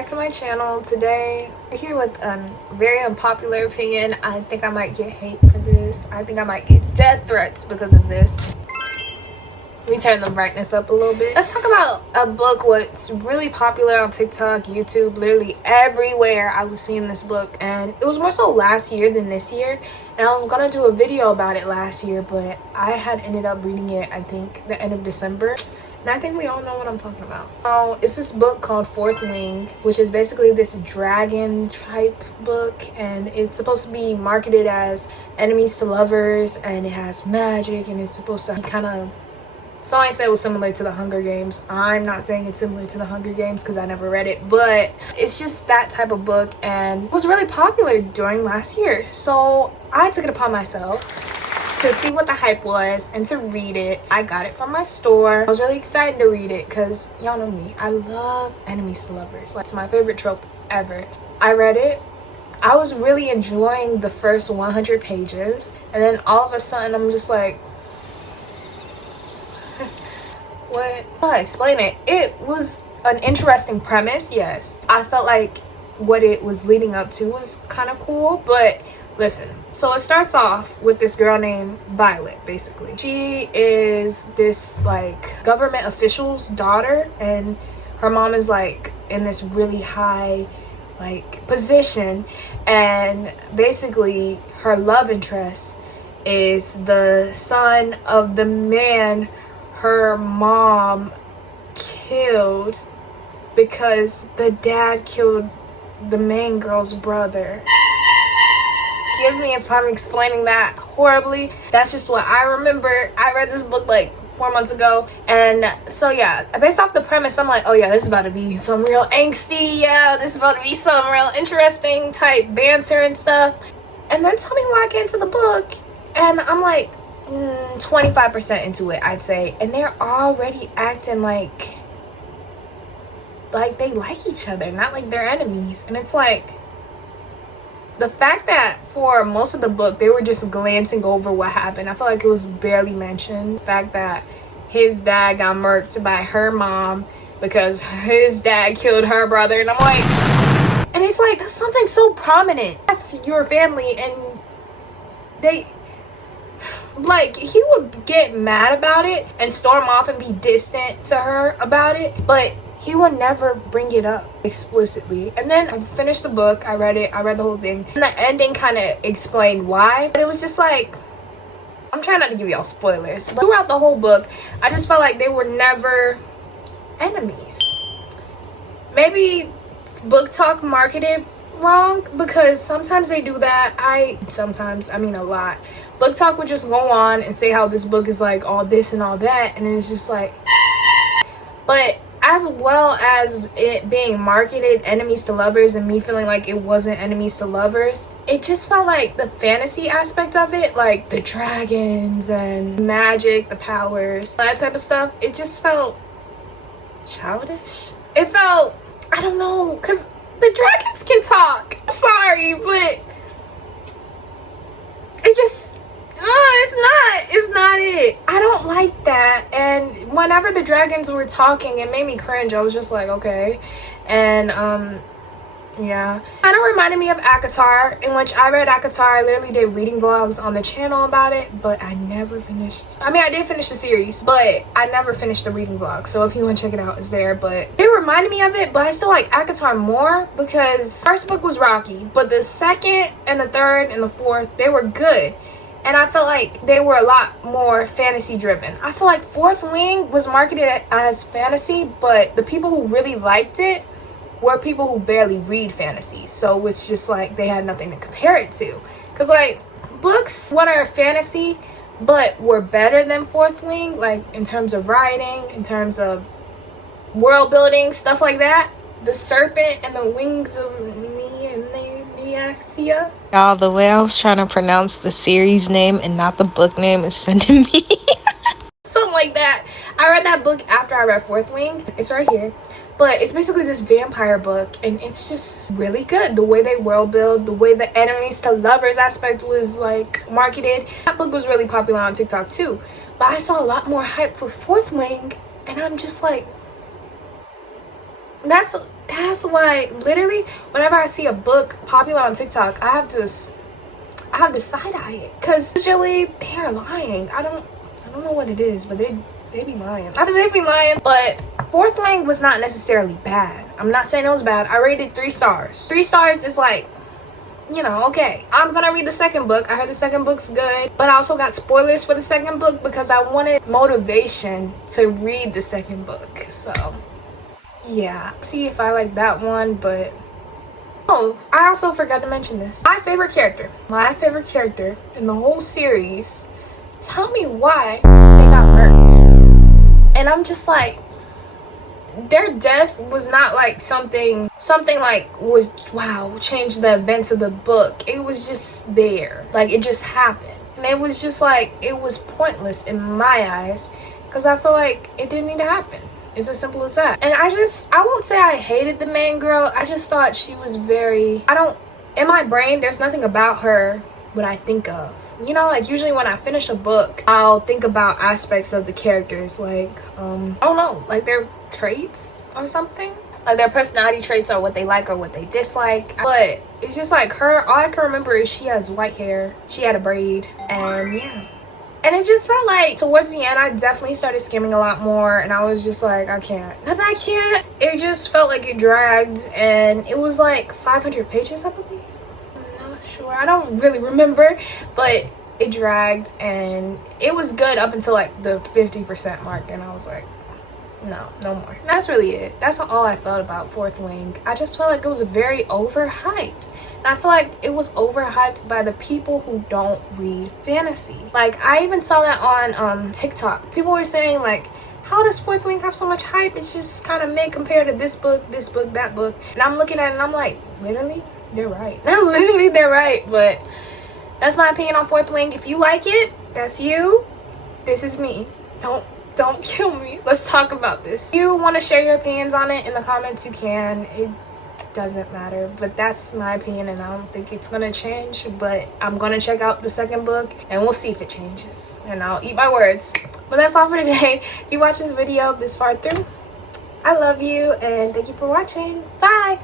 back to my channel. Today we're here with a very unpopular opinion. I think I might get hate for this. I think I might get death threats because of this. Let me turn the brightness up a little bit. Let's talk about a book what's really popular on TikTok, YouTube, literally everywhere. I was seeing this book, and it was more so last year than this year, and I was gonna do a video about it last year, but I had ended up reading it, I think, the end of December. And I think we all know what I'm talking about. So it's this book called Fourth Wing, which is basically this dragon type book, and it's supposed to be marketed as enemies to lovers, and it has magic, and it's supposed to be kind of, somebody said it was similar to the Hunger Games. I'm not saying it's similar to the Hunger Games because I never read it, but it's just that type of book, and it was really popular during last year. So I took it upon myself to see what the hype was and to read it. I got it from my store. I was really excited to read it because y'all know me, I love enemies to lovers. Like, it's my favorite trope ever. I read it. I was really enjoying the first 100 pages, and then all of a sudden I'm just like, what? How do I explain it? It was an interesting premise, yes. I felt like what it was leading up to was kind of cool, but listen. So it starts off with this girl named Violet, basically. She is this like government official's daughter, and her mom is like in this really high like position, and basically her love interest is the son of the man her mom killed because the dad killed the main girl's brother. Forgive me if I'm explaining that horribly. That's just what I remember. I read this book like 4 months ago, and so yeah, based off the premise, I'm like, oh yeah, this is about to be some real angsty, yeah, this is about to be some real interesting type banter and stuff. And then tell me why I get into the book, and I'm like 25% into it, I'd say, and they're already acting like they like each other, not like they're enemies. And it's like, the fact that for most of the book they were just glancing over what happened. I feel like it was barely mentioned. The fact that his dad got murked by her mom because his dad killed her brother, and I'm like, and it's like, that's something so prominent. That's your family, and they, like, he would get mad about it and storm off and be distant to her about it, but he would never bring it up explicitly. And then I finished the book, I read it, I read the whole thing, and the ending kind of explained why, but it was just like, I'm trying not to give y'all spoilers, but throughout the whole book I just felt like they were never enemies. Maybe BookTok marketed wrong, because sometimes they do that. I mean a lot. BookTok would just go on and say how this book is like all this and all that, and it's just like, but as well as it being marketed enemies to lovers and me feeling like it wasn't enemies to lovers, it just felt like the fantasy aspect of it, like the dragons and magic, the powers, that type of stuff, it just felt childish. It felt, I don't know, because the dragons can talk. I'm sorry, but it just, it's not it. I don't like that. And whenever the dragons were talking, it made me cringe. I was just like, okay. And yeah, kind of reminded me of ACOTAR, in which I read ACOTAR. I literally did reading vlogs on the channel about it, but I never finished. I mean, I did finish the series, but I never finished the reading vlog, so if you want to check it out, it's there. But it reminded me of it, but I still like ACOTAR more because the first book was rocky, but the second and the third and the fourth, they were good. And I felt like they were a lot more fantasy driven. I feel like Fourth Wing was marketed as fantasy, but the people who really liked it were people who barely read fantasy. So it's just like they had nothing to compare it to. Because like books, what are fantasy, but were better than Fourth Wing, like in terms of writing, in terms of world building, stuff like that. The Serpent and the Wings of Neaxia. Y'all, the way I was trying to pronounce the series name and not the book name is sending me. Something like that. I read that book after I read Fourth Wing. It's right here. But it's basically this vampire book, and it's just really good. The way they world build, the way the enemies to lovers aspect was like marketed. That book was really popular on TikTok too. But I saw a lot more hype for Fourth Wing, and I'm just like, That's why literally whenever I see a book popular on TikTok, I have to side eye it, because usually they are lying. I don't know what it is, but they be lying. I think they be lying. But Fourth Wing was not necessarily bad. I'm not saying it was bad. I rated 3 stars. 3 stars is like, you know, okay. I'm gonna read the second book. I heard the second book's good, but I also got spoilers for the second book because I wanted motivation to read the second book. So yeah, see if I like that one. But oh, I also forgot to mention this. My favorite character in the whole series, tell me why they got burnt. And I'm just like, their death was not like something like was wow, changed the events of the book. It was just there, like it just happened, and it was just like, it was pointless in my eyes, because I feel like it didn't need to happen. It's as simple as that. And I won't say I hated the main girl. I just thought she was very, in my brain there's nothing about her what I think of. You know, like usually when I finish a book, I'll think about aspects of the characters, like I don't know, like their traits or something, like their personality traits, or what they like or what they dislike. But it's just like her, all I can remember is she has white hair, she had a braid, and yeah. And it just felt like towards the end I definitely started skimming a lot more, and I was just like, I can't. It just felt like it dragged, and it was like 500 pages, I believe. I'm not sure, I don't really remember, but it dragged, and it was good up until like the 50% mark, and I was like, no more. That's really it. That's all I felt about Fourth Wing. I just felt like it was very overhyped, and I feel like it was overhyped by the people who don't read fantasy. Like I even saw that on TikTok. People were saying like, how does Fourth Wing have so much hype? It's just kind of mid compared to this book, that book. And I'm looking at it and I'm like, literally they're right. Literally they're right. But that's my opinion on Fourth Wing. If you like it, that's you. This is me. Don't kill me. Let's talk about this. If you want to share your opinions on it in the comments, you can. It doesn't matter, but that's my opinion, and I don't think it's gonna change. But I'm gonna check out the second book and we'll see if it changes, and I'll eat my words. But that's all for today. If you watch this video this far through, I love you and thank you for watching. Bye.